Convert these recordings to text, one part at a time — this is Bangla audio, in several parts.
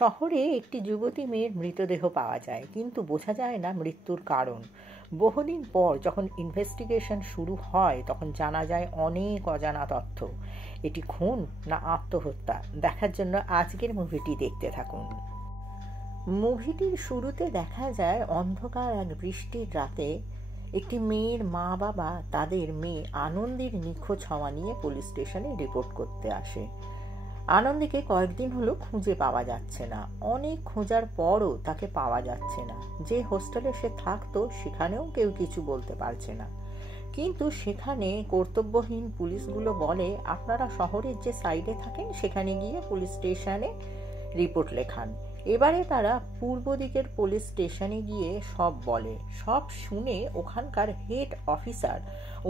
শহরে একটি যুবতী মেয়ের মৃতদেহ পাওয়া যায়, কিন্তু বোঝা যায় না মৃত্যুর কারণ। বহুদিন পর যখন ইনভেস্টিগেশন শুরু হয় তখন জানা যায় অনেক অজানা তথ্য। এটি খুন না আত্মহত্যা দেখার জন্য আজকের মুভিটি দেখতে থাকুন। মুভিটির শুরুতে দেখা যায় অন্ধকার এক বৃষ্টির রাতে একটি মেয়ের মা বাবা তাদের মেয়ে আনন্দীর নিখোঁজ হওয়া নিয়ে পুলিশ স্টেশনে রিপোর্ট করতে আসে। আনন্দীকে কয়েকদিন হলো খুঁজে পাওয়া যাচ্ছে না। অনেক খোঁজার পরও তাকে পাওয়া যাচ্ছে না। যে হোস্টেলে সে থাকতো সেখানেও কেউ কিছু বলতে পারছে না। কিন্তু সেখানে কর্তব্যহীন পুলিশগুলো বলে, আপনারা শহরের যে সাইডে থাকেন সেখানে গিয়ে পুলিশ স্টেশনে রিপোর্ট লেখান। এবারে তারা পূর্ব দিকের পুলিশ স্টেশনে গিয়ে সব বলে। সব শুনে ওখানকার হেড অফিসার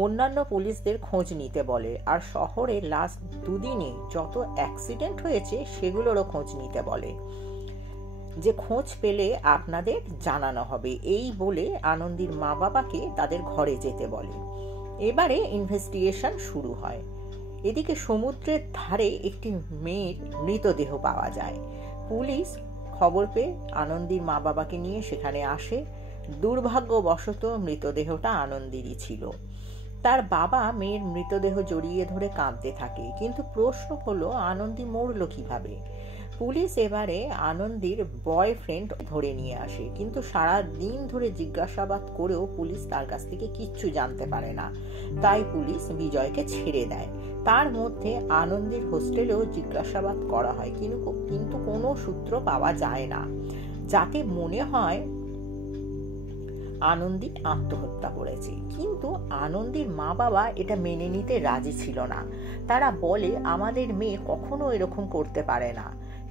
অন্যান্য পুলিশদের খোঁজ নিতে বলে, আর শহরে লাস্ট দুদিনে যত অ্যাক্সিডেন্ট হয়েছে সেগুলোরও খোঁজ নিতে বলে, যে খোঁজ পেলে আপনাদের জানানো হবে। এই বলে আনন্দীর মা বাবাকে তাদের ঘরে যেতে বলে। এবারে ইনভেস্টিগেশন শুরু হয়। এদিকে সমুদ্রের ধারে একটি মেয়ের মৃতদেহ পাওয়া যায়। পুলিশ খবর পেয়ে আনন্দীর মা বাবাকে নিয়ে সেখানে আসে। দুর্ভাগ্যবশত মৃতদেহটা আনন্দীরই ছিল। তার বাবা মেয়ের মৃতদেহ জড়িয়ে ধরে কাঁদতে থাকে, কিন্তু প্রশ্ন হলো আনন্দী মরল কিভাবে। পুলিশ এবারে আনন্দীর বয়ফ্রেন্ড ধরে নিয়ে আসে, কিন্তু সারা দিন ধরে জিজ্ঞাসাবাদ করেও পুলিশ তার কাছ থেকে কিচ্ছু জানতে পারে না। তাই পুলিশ বিজয়কে ছেড়ে দেয়। তার মধ্যে আনন্দীর হোস্টেলেও জিজ্ঞাসাবাদ করা হয়, কিন্তু কোনো সূত্র পাওয়া যায় না, যাতে মনে হয় আনন্দী আত্মহত্যা করেছে। কিন্তু আনন্দীর মা বাবা এটা মেনে নিতে রাজি ছিল না। তারা বলে, আমাদের মেয়ে কখনো এরকম করতে পারে না।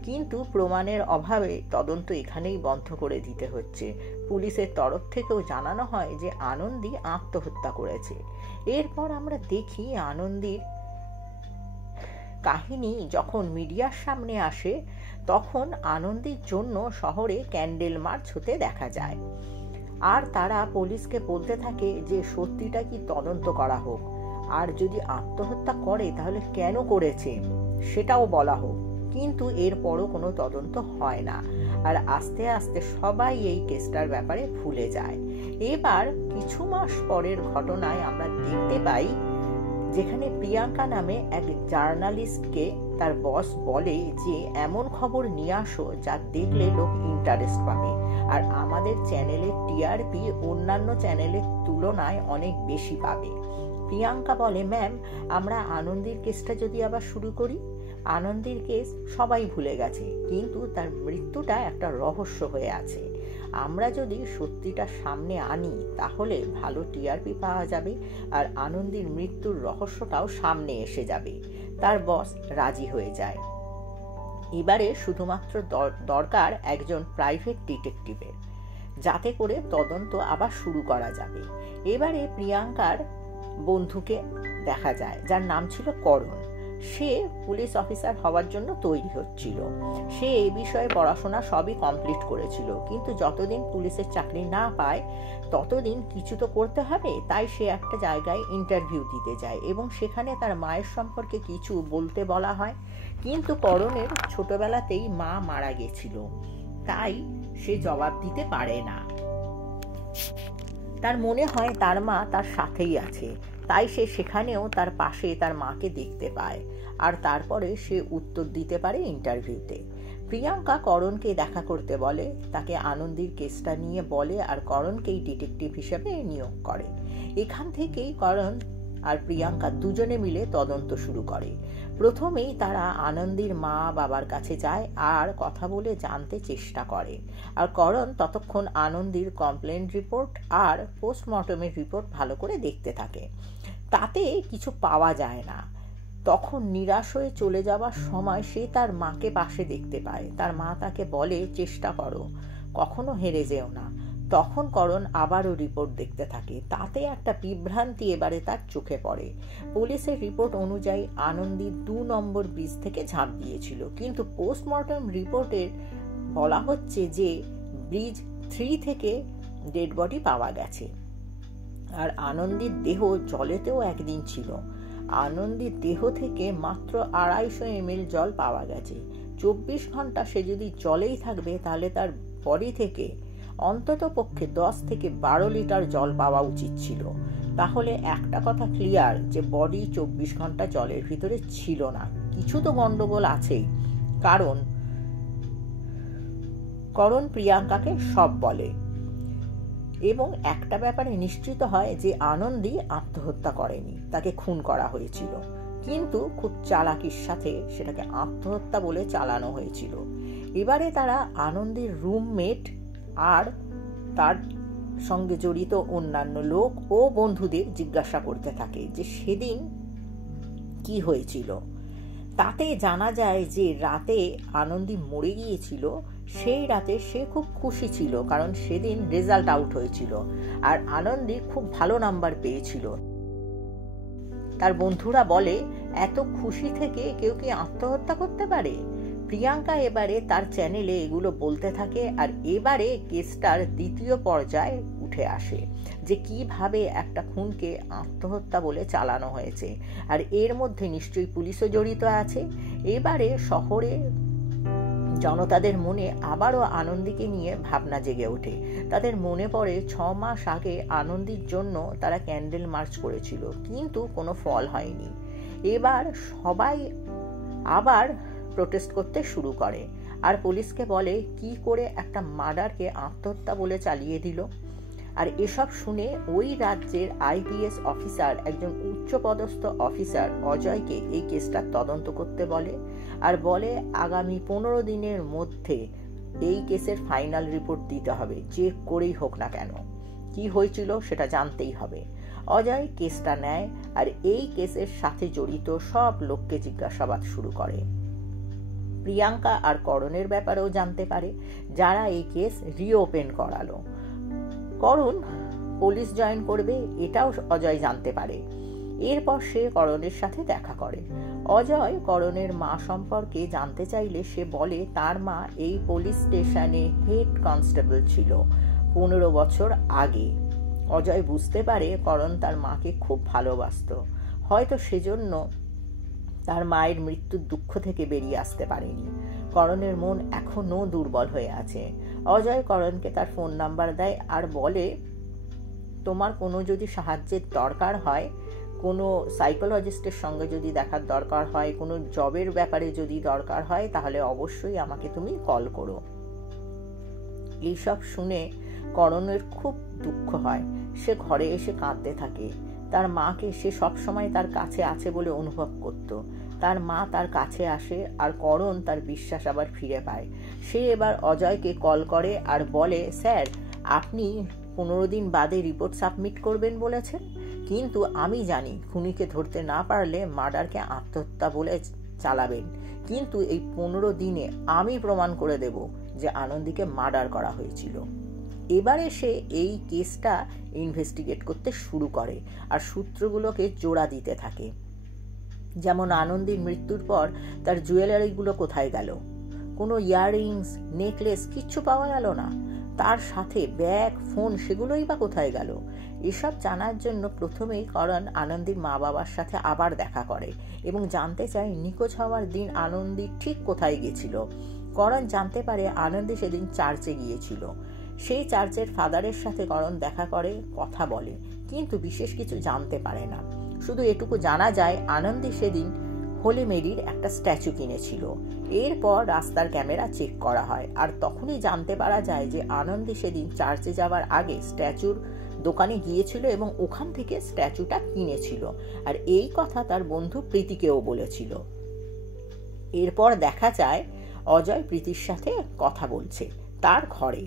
কিন্তু প্রমাণের অভাবে তদন্ত এখানেই বন্ধ করে দিতে হচ্ছে। পুলিশের তরফ থেকেও জানানো হয় যে আনন্দী আত্মহত্যা করেছে। এরপর আমরা দেখি আনন্দীর কাহিনী যখন মিডিয়ার সামনে আসে, তখন আনন্দীর জন্য শহরে ক্যান্ডেল মার্চ হতে দেখা যায়। আর তারা পুলিশকে বলতে থাকে যে সত্যিটা কি তদন্ত করা হোক, আর যদি আত্মহত্যা করে তাহলে কেন করেছে সেটাও বলা হোক। কিন্তু এরপরও কোনো তদন্ত হয় না, আর আস্তে আস্তে সবাই এই কেসটার ব্যাপারে ভুলে যায়। এবার কিছু মাস পরের ঘটনায় আমরা দেখতে পাই, যেখানে প্রিয়াঙ্কা নামে এক জার্নালিস্টকে তার বস বলে যে এমন খবর নিয়ে আসো যা দেখলে লোক ইন্টারেস্ট পাবে, আর আমাদের চ্যানেলের টিআরপি অন্যান্য চ্যানেলের তুলনায় অনেক বেশি পাবে। প্রিয়াঙ্কা বলে, ম্যাম, আমরা আনন্দীর কেসটা যদি আবার শুরু করি। আনন্দীর কেস সবাই ভুলে গেছে, কিন্তু তার মৃত্যুটা একটা রহস্য হয়ে আছে। আমরা যদি সত্যিটা সামনে আনি তাহলে ভালো টিআরপি পাওয়া যাবে, আর আনন্দীর মৃত্যুর রহস্যটাও সামনে এসে যাবে। তার বস রাজি হয়ে যায়। এবারে শুধুমাত্র দরকার একজন প্রাইভেট ডিটেকটিভের, যাতে করে তদন্ত আবার শুরু করা যাবে। এবারে প্রিয়াঙ্কার বন্ধুকে দেখা যায়, যার নাম ছিল করণ। সে পুলিশ অফিসার হওয়ার জন্য তৈরি হচ্ছিল। সে এই বিষয়ে পড়াশোনা সবই কমপ্লিট করেছিল, কিন্তু যতদিন পুলিশের চাকরি না পায় ততদিন কিছু তো করতে হবে। তাই সে একটা জায়গায় ইন্টারভিউ দিতে যায় এবং সেখানে তার মায়ের সম্পর্কে কিছু বলতে বলা হয়। কিন্তু করণের ছোটবেলাতেই মা মারা গেছিল, তাই সে জবাব দিতে পারে না। তার মনে হয় তার মা তার সাথেই আছে, তাই সে সেখানেও তার পাশে তার মাকে দেখতে পায়, আর তারপরে সে উত্তর দিতে পারে ইন্টারভিউতে। প্রিয়াঙ্কা করণকে দেখা করতে বলে, তাকে আনন্দীর কেসটা নিয়ে বলে, আর করণকেই ডিটেকটিভ হিসেবে নিয়োগ করে। এখান থেকেই করণ আর প্রিয়াঙ্কা দুজনে মিলে তদন্ত শুরু করে। প্রথমেই তারা আনন্দীর মা বাবার কাছে যায় আর কথা বলে জানতে চেষ্টা করে, আর করণ ততক্ষণ আনন্দীর কমপ্লেন রিপোর্ট আর পোস্টমর্টমের রিপোর্ট ভালো করে দেখতে থাকে। তাতে কিছু পাওয়া যায় না। তখন নিরাশ হয়ে চলে যাওয়ার সময় সে তার মাকে পাশে দেখতে পায়। তার মা তাকে বলে, চেষ্টা করো, কখনো হেরে যেও না। তখন করণ আবারও রিপোর্ট দেখতে থাকে। তাতে একটা বিভ্রান্তি এবারে তার চোখে পড়ে। পুলিশের রিপোর্ট অনুযায়ী আনন্দী 2 নম্বর ব্রিজ থেকে ঝাঁপ দিয়েছিল, কিন্তু পোস্টমর্টম রিপোর্টে বলা হচ্ছে যে ব্রিজ 3 থেকে ডেড বডি পাওয়া গেছে। আর আনন্দীর দেহ জলেতেও একদিন ছিল। আনন্দীর দেহ থেকে মাত্র 250 ml জল পাওয়া গেছে, 24 ঘন্টা সে যদি জলেই থাকবে তাহলে তার বডি থেকে অন্তত পক্ষে 10 থেকে 12 লিটার জল পাওয়া উচিত ছিল। তাহলে একটা কথা ক্লিয়ার যে বডি 24 ঘন্টা জলের ভিতরে ছিল না। কিছু তো গন্ডগোল আছেই। করণ প্রিয়াঙ্কাকে সব বলে এবং একটা ব্যাপারে নিশ্চিত হয় যে আনন্দী আত্মহত্যা করেনি, তাকে খুন করা হয়েছিল। কিন্তু খুব চালাকির সাথে সেটাকে আত্মহত্যা বলে চালানো হয়েছিল। এবারে তারা আনন্দীর রুমমেট আর তার সঙ্গে জড়িত অন্যান্য লোক ও বন্ধুদের জিজ্ঞাসা করতে থাকে যে সেদিন কি হয়েছিল। তাতে জানা যায় যে রাতে আনন্দী মরে গিয়েছিল, সেই রাতে সে খুব খুশি ছিল, কারণ সেদিন রেজাল্ট আউট হয়েছিল আর আনন্দী খুব ভালো নাম্বার পেয়েছিল। তার বন্ধুরা বলে, এত খুশি থেকে কেউ কি আত্মহত্যা করতে পারে? প্রিয়াঙ্কা এবারে তার চ্যানেলে এগুলো বলতে থাকে আর এবারে কেসটার দ্বিতীয় পর্যায়ে উঠে আসে যে কিভাবে একটা খুনকে আত্মহত্যা বলে চালানো হয়েছে আর এর মধ্যে নিশ্চয়ই পুলিশও জড়িত আছে। এবারে শহরে জনতাদের মনে আবারও আনন্দীকে নিয়ে ভাবনা জেগে ওঠে। তাদের মনে পড়ে 6 মাস আগে আনন্দীর জন্য তারা ক্যান্ডেল মার্চ করেছিল, কিন্তু কোনো ফল হয়নি। এবার সবাই আবার প্রোটেস্ট করতে শুরু করে আর পুলিশকে বলে কি করে একটা মার্ডারকে আত্মহত্যা বলে চালিয়ে দিল। আর এসব শুনে ওই রাজ্যের আইপিএস অফিসার, একজন উচ্চপদস্থ অফিসার অজয়কে এই কেসটা তদন্ত করতে বলে আর বলে আগামী 15 দিনের মধ্যে এই কেসের ফাইনাল রিপোর্ট দিতে হবে, যে করেই হোক না কেন। কি হয়েছিল সেটা জানতেই হবে। অজয় কেসটা নেয় আর এই কেসের সাথে জড়িত সব লোককে জিজ্ঞাসাবাদ শুরু করে। প্রিয়াঙ্কা আর করণের ব্যাপারেও জানতে পারে, যারা এই কেস রিওপেন করালো। করণ পুলিশ জয়েন করবে এটাও অজয় জানতে পারে। এরপর সে করণের সাথে দেখা করে। অজয় করণের মা সম্পর্কে জানতে চাইলে সে বলে তার মা এই পুলিশ স্টেশনে হেড কনস্টেবল ছিল 15 বছর আগে। অজয় বুঝতে পারে করণ তার মাকে খুব ভালোবাসত, হয়তো সেজন্য তার মায়ের মৃত্যুর দুঃখ থেকে বেরিয়ে আসতে পারেনি। করণের মন এখনো দুর্বল হয়ে আছে। অজয় করণকে তার ফোন নাম্বার দেয় আর বলে, তোমার কোনো যদি সাহায্যের দরকার হয়, কোনো সাইকোলজিস্টের সঙ্গে যদি দেখার দরকার হয়, কোনো জবের ব্যাপারে যদি দরকার হয়, তাহলে অবশ্যই আমাকে তুমি কল করো। এইসব শুনে করণের খুব দুঃখ হয়। সে ঘরে এসে কাঁদতে থাকে। তার মাকে সে সবসময় তার কাছে আছে বলে অনুভব করত। তার মা তার কাছে আসে আর করণ তার বিশ্বাস আবার ফিরে পায়। সে এবার অজয়কে কল করে আর বলে, স্যার আপনি 15 দিন বাদে রিপোর্ট সাবমিট করবেন বলেছেন, কিন্তু আমি জানি খুনিকে ধরতে না পারলে মার্ডারকে আত্মহত্যা বলে চালাবেন, কিন্তু এই 15 দিনে আমি প্রমাণ করে দেব যে আনন্দীকে মার্ডার করা হয়েছিল। এবারে সে এই কেসটা ইনভেস্টিগেট করতে শুরু করে আর সূত্রগুলোকে জোড়া দিতে থাকে। যেমন আনন্দীর মৃত্যুর পর তার জুয়েলারিগুলো কোথায় গেল? কোনো ইয়াররিংস, নেকলেস কিচ্ছু পাওয়া গেল না। তার সাথে ব্যাগ, ফোন সেগুলোই বা কোথায় গেল? এসব জানার জন্য প্রথমেই করণ আনন্দীর মা বাবার সাথে আবার দেখা করে এবং জানতে চায় নিখোঁজ হওয়ার দিন আনন্দী ঠিক কোথায় গেছিল। করণ জানতে পারে আনন্দী সেদিন চার্চে গিয়েছিল। সেই চার্চের ফাদারের সাথে করণ দেখা করে, কথা বলে, কিন্তু বিশেষ কিছু জানতে পারে না। শুধু এটুকু জানা যায় আনন্দী সেদিন হোলি মেরির একটা স্ট্যাচু কিনেছিল। এরপর রাস্তার ক্যামেরা চেক করা হয় আর তখনই জানতে পারা যায় যে আনন্দী সেদিন চার্চে যাওয়ার আগে স্ট্যাচুর দোকানে গিয়েছিল এবং ওখান থেকে স্ট্যাচুটা কিনেছিল আর এই কথা তার বন্ধু প্রীতিকেও বলেছিল। এরপর দেখা যায় অজয় প্রীতির সাথে কথা বলছে তার ঘরে।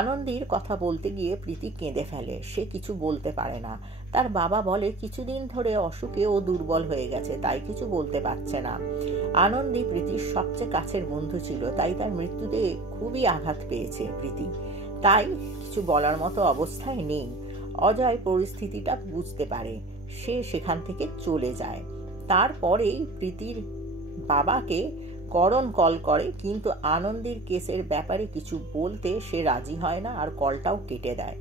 আনন্দীর কথা বলতে গিয়ে প্রীতি কেঁদে ফেলে। সে কিছু বলতে পারে না। তার বাবা বলে কিছুদিন ধরে অসুখে ও দুর্বল হয়ে গেছে, তাই কিছু বলতে পারছে না। আনন্দী প্রীতির সবচেয়ে কাছের বন্ধু ছিল, তাই তার মৃত্যুতে খুবই আঘাত পেয়েছে প্রীতি, তাই কিছু বলার মতো অবস্থায় নেই। অজয় পরিস্থিতিটা বুঝতে পারে, সে সেখান থেকে চলে যায়। তারপরেই প্রীতির বাবাকে করণ কল করে, কিন্তু আনন্দীর কেসের ব্যাপারে কিছু বলতে সে রাজি হয় না আর কলটাও কেটে দেয়।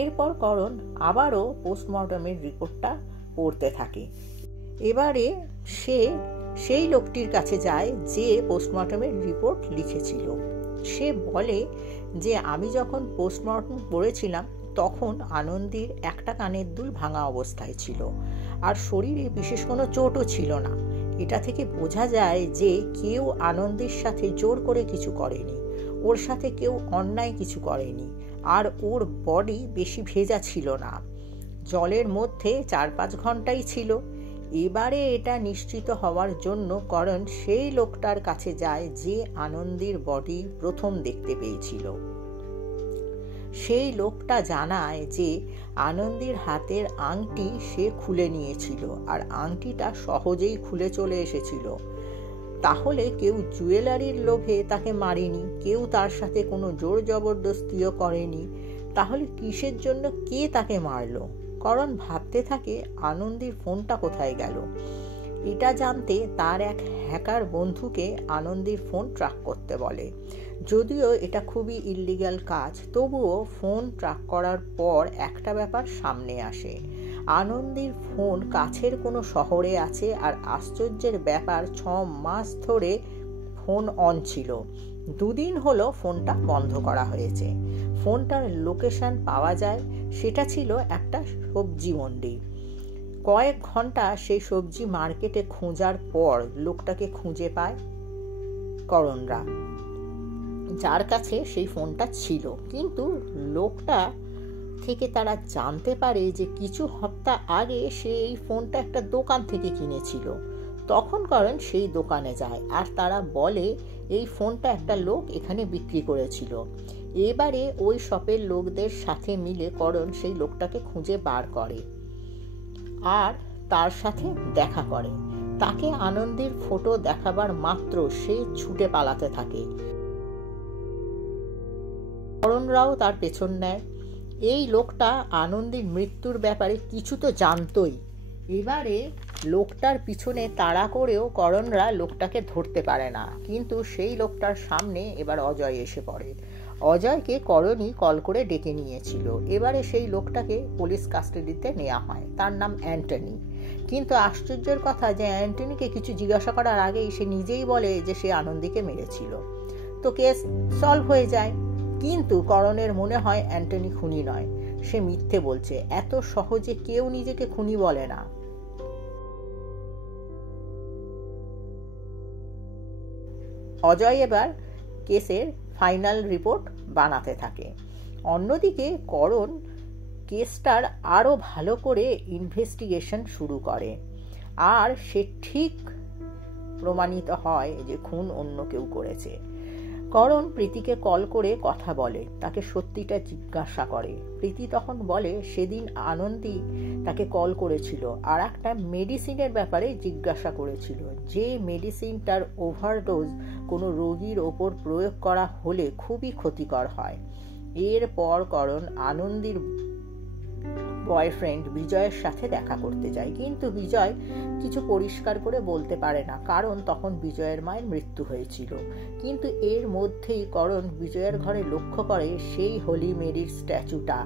এরপর করণ আবারও পোস্টমর্টমের রিপোর্টটা পড়তে থাকে। এবারে সে সেই লোকটির কাছে যায় যে পোস্টমর্টমের রিপোর্ট লিখেছিল। সে বলে যে আমি যখন পোস্টমর্টম করেছিলাম তখন আনন্দীর একটা কানের দুল ভাঙা অবস্থায় ছিল, আর শরীরে বিশেষ কোনো চোটও ছিল না। এটা থেকে বোঝা যায় যে কেউ আনন্দীর সাথে জোর করে কিছু করেনি, ওর সাথে কেউ অন্যায় কিছু করেনি, আর ওর বডি বেশি ভেজা ছিল না, জলের মধ্যে 4-5 ঘন্টাই ছিল। এবারে এটা নিশ্চিত হওয়ার জন্য করণ সেই লোকটার কাছে যায় যে আনন্দীর বডি প্রথম দেখতে পেয়েছিল। সেই লোকটা জানায় যে আনন্দীর হাতের আংটি সে খুলে নিয়েছিল, আর আংটিটা সহজেই খুলে চলে এসেছিল। তাহলে কেউ জুয়েলারির লোভে তাকে মারেনি, কেউ তার সাথে কোনো জোর জবরদস্তিও করেনি। তাহলে কিসের জন্য কে তাকে মারলো? করণ ভাবতে থাকে আনন্দীর ফোনটা কোথায় গেল। এটা জানতে তার এক হ্যাকার বন্ধুকে আনন্দীর ফোন ট্র্যাক করতে বলে। যদিও এটা খুবই ইল্লিগ্যাল কাজ, তবুও ফোন ট্র্যাক করার পর একটা ব্যাপার সামনে আসে। আনন্দীর ফোন কাছের কোনো শহরে আছে, আর আশ্চর্যের ব্যাপার 6 মাস ধরে ফোন অন ছিল। 2 দিন হলো ফোনটা বন্ধ করা হয়েছে। ফোনটার লোকেশন পাওয়া যায়, সেটা ছিল একটা সবজি মন্ডি। কয়েক ঘন্টা সেই সবজি মার্কেটে খোঁজার পর লোকটাকে খুঁজে পায় করণরা, যার কাছে সেই ফোনটা ছিল। কিন্তু লোকটা থেকে তারা জানতে পারে যে কিছু সপ্তাহ আগে সে এই ফোনটা একটা দোকান থেকে কিনেছিল। তখন করণ সেই দোকানে যায়, আর তারা বলে এই ফোনটা একটা লোক এখানে বিক্রি করেছিল। এবারে ওই শপের লোকদের সাথে মিলে করণ সেই লোকটাকে খুঁজে বার করে আর তার সাথে দেখা করে। তাকে আনন্দীর ফটো দেখাবার মাত্র সে ছুটে পালাতে থাকে। করণরাও তার পেছন নেয়। এই লোকটা আনন্দীর মৃত্যুর ব্যাপারে কিছু তো জানতই। এবারে লোকটার পিছনে তাড়া করেও করণরা লোকটাকে ধরতে পারে না। কিন্তু সেই লোকটার সামনে এবার অজয় এসে পড়ে। অজয়কে করণই কল করে ডেকে নিয়েছিল। এবারে সেই লোকটাকে পুলিশ কাস্টাডিতে নেওয়া হয়। তার নাম অ্যান্টনি। কিন্তু আশ্চর্যের কথা যে অ্যান্টনিকে কিছু জিজ্ঞাসা করার আগেই সে নিজেই বলে যে সে আনন্দীকে মেরেছিল। তো কেস সলভ হয়ে যায়। কিন্তু করণের মনে হয় অ্যান্টনি খুনি নয়, সে মিথ্যে বলছে। এত সহজে কেউ নিজেকে খুনি বলে না। অজয় এবার কেসের ফাইনাল রিপোর্ট বানাতে থাকে। অন্যদিকে করণ কেসটার আরো ভালো করে ইনভেস্টিগেশন শুরু করে, আর সে ঠিক প্রমাণিত হয় যে খুন অন্য কেউ করেছে। করণ প্রীতিকে কল করে কথা বলে, তাকে সত্যিটা জিজ্ঞাসা করে। প্রীতি তখন বলে সেদিন আনন্দী তাকে কল করেছিল আর একটা মেডিসিনের ব্যাপারে জিজ্ঞাসা করেছিল, যে মেডিসিনটার ওভারডোজ কোনো রোগীর ওপর প্রয়োগ করা হলে খুবই ক্ষতিকর হয়। এরপর করণ আনন্দীর বয়ফ্রেন্ড বিজয়ের সাথে দেখা করতে যায়, কিন্তু বিজয় কিছু পরিষ্কার করে বলতে পারে না, কারণ তখন বিজয়ের মায়ের মৃত্যু হয়েছিল। কিন্তু এর মধ্যেই করণ বিজয়ের ঘরে লক্ষ্য করে সেই হোলি মেরির স্ট্যাচুটা,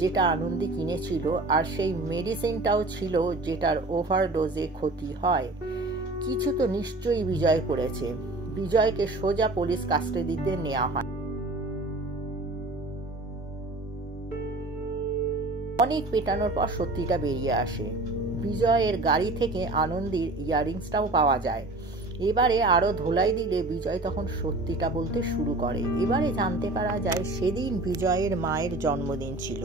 যেটা আনন্দী কিনেছিল, আর সেই মেডিসিনটাও ছিল যেটার ওভারডোজে ক্ষতি হয়। কিছু তো নিশ্চয়ই বিজয় করেছে। বিজয়কে সোজা পুলিশ কাস্টাডিতে নেওয়া হয়। অনেক পেটানোর পর সত্যিটা বেরিয়ে আসে। বিজয়ের গাড়ি থেকে আনন্দীর ইয়াররিংসটাও পাওয়া যায়। এবারে আরো ধোলাই দিলে বিজয় তখন সত্যিটা বলতে শুরু করে। এবারে জানতে পারা যায় সেদিন বিজয়ের মায়ের জন্মদিন ছিল,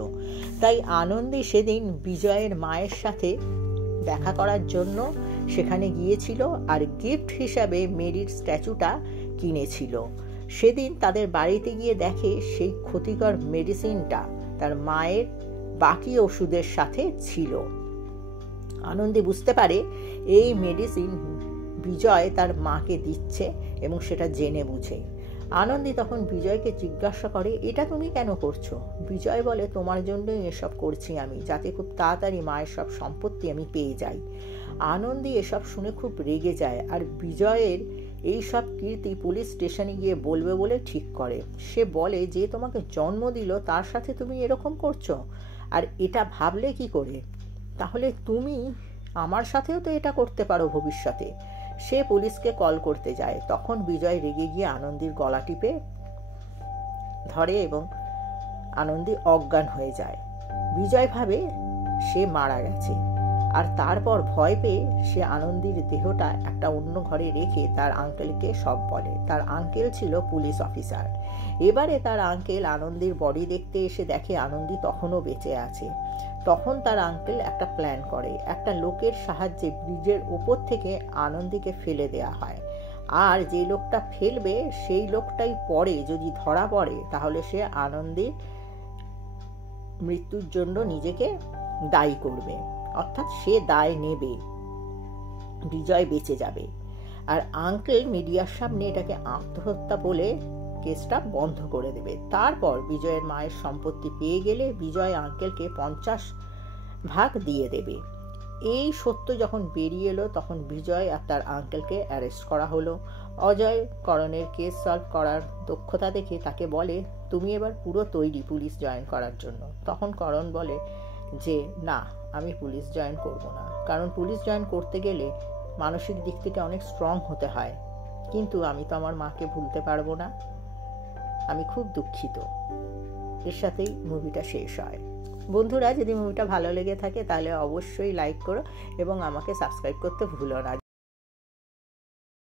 তাই আনন্দী সেদিন বিজয়ের মায়ের সাথে দেখা করার জন্য সেখানে গিয়েছিল, আর গিফট হিসাবে মেরির স্ট্যাচুটা কিনেছিল। সেদিন তাদের বাড়িতে গিয়ে দেখে সেই ক্ষতিকর মেডিসিনটা তার মায়ের বাকি ওষুধের সাথে ছিল। আনন্দী বুঝতে পারে এই মেডিসিন বিজয় তার মাকে দিচ্ছে এবং সেটা জেনে বুঝে। আনন্দী তখন বিজয়কে জিজ্ঞাসা করে, এটা তুমি কেন করছো? বিজয় বলে, তোমার জন্যই এসব করছি আমি, যাতে খুব তাড়াতাড়ি মায়ের সব সম্পত্তি আমি পেয়ে যাই। আনন্দী এসব শুনে খুব রেগে যায়, আর বিজয়ের এই সব কীর্তি পুলিশ স্টেশনে গিয়ে বলবে বলে ঠিক করে। সে বলে, যে তোমাকে জন্ম দিল তার সাথে তুমি এরকম করছো, আর এটা ভাবলে কি করে? তাহলে তুমি আমার সাথেও তো এটা করতে পারো ভবিষ্যতে। সে পুলিশকে কল করতে যায়। তখন বিজয় রেগে গিয়ে আনন্দীর গলা টিপে ধরে এবং আনন্দী অজ্ঞান হয়ে যায়। বিজয় ভাবে সে মারা গেছে, আর তারপর ভয় পেয়ে সে আনন্দীর দেহটা একটা অন্য ঘরে রেখে তার আঙ্কেলকে সব বলে। তার আঙ্কেল ছিল পুলিশ অফিসার। এবারে তার আঙ্কেল আনন্দীর বডি দেখতে এসে দেখে আনন্দী তখনও বেঁচে আছে। তখন তার আঙ্কেল একটা প্ল্যান করে, একটা লোকের সাহায্যে ব্রিজের ওপর থেকে আনন্দীকে ফেলে দেয়া হয়, আর যে লোকটা ফেলবে সেই লোকটাই পরে যদি ধরা পড়ে তাহলে সে আনন্দীর মৃত্যুর জন্য নিজেকে দায়ী করবে, অর্থাৎ সে দায় নেবে, বিজয় বেঁচে যাবে। আর আঙ্কেল মিডিয়ার সামনে এটাকে আত্মহত্যা বলে কেসটা বন্ধ করে দেবে। তারপর বিজয়ের মায়ের সম্পত্তি পেয়ে গেলে বিজয় আঙ্কেলকে 50 ভাগ দিয়ে দেবে। এই সত্য যখন বেরিয়ে এলো তখন বিজয় আর তার আঙ্কেলকে অ্যারেস্ট করা হলো। অজয় করণের কেস সলভ করার দক্ষতা দেখে তাকে বলে, তুমি এবার পুরো তৈরি পুলিশ জয়েন করার জন্য। তখন করণ বলে যে না, আমি পুলিশ জয়েন করব না, কারণ পুলিশ জয়েন করতে গেলে মানসিক দিক থেকে অনেক স্ট্রং হতে হয়, কিন্তু আমি তো আমার মাকে ভুলতে পারবো না। আমি খুব দুঃখিত। এর সাথেই মুভিটা শেষ হয়। বন্ধুরা, যদি মুভিটা ভালো লেগে থাকে তাহলে অবশ্যই লাইক করো এবং আমাকে সাবস্ক্রাইব করতে ভুলো না।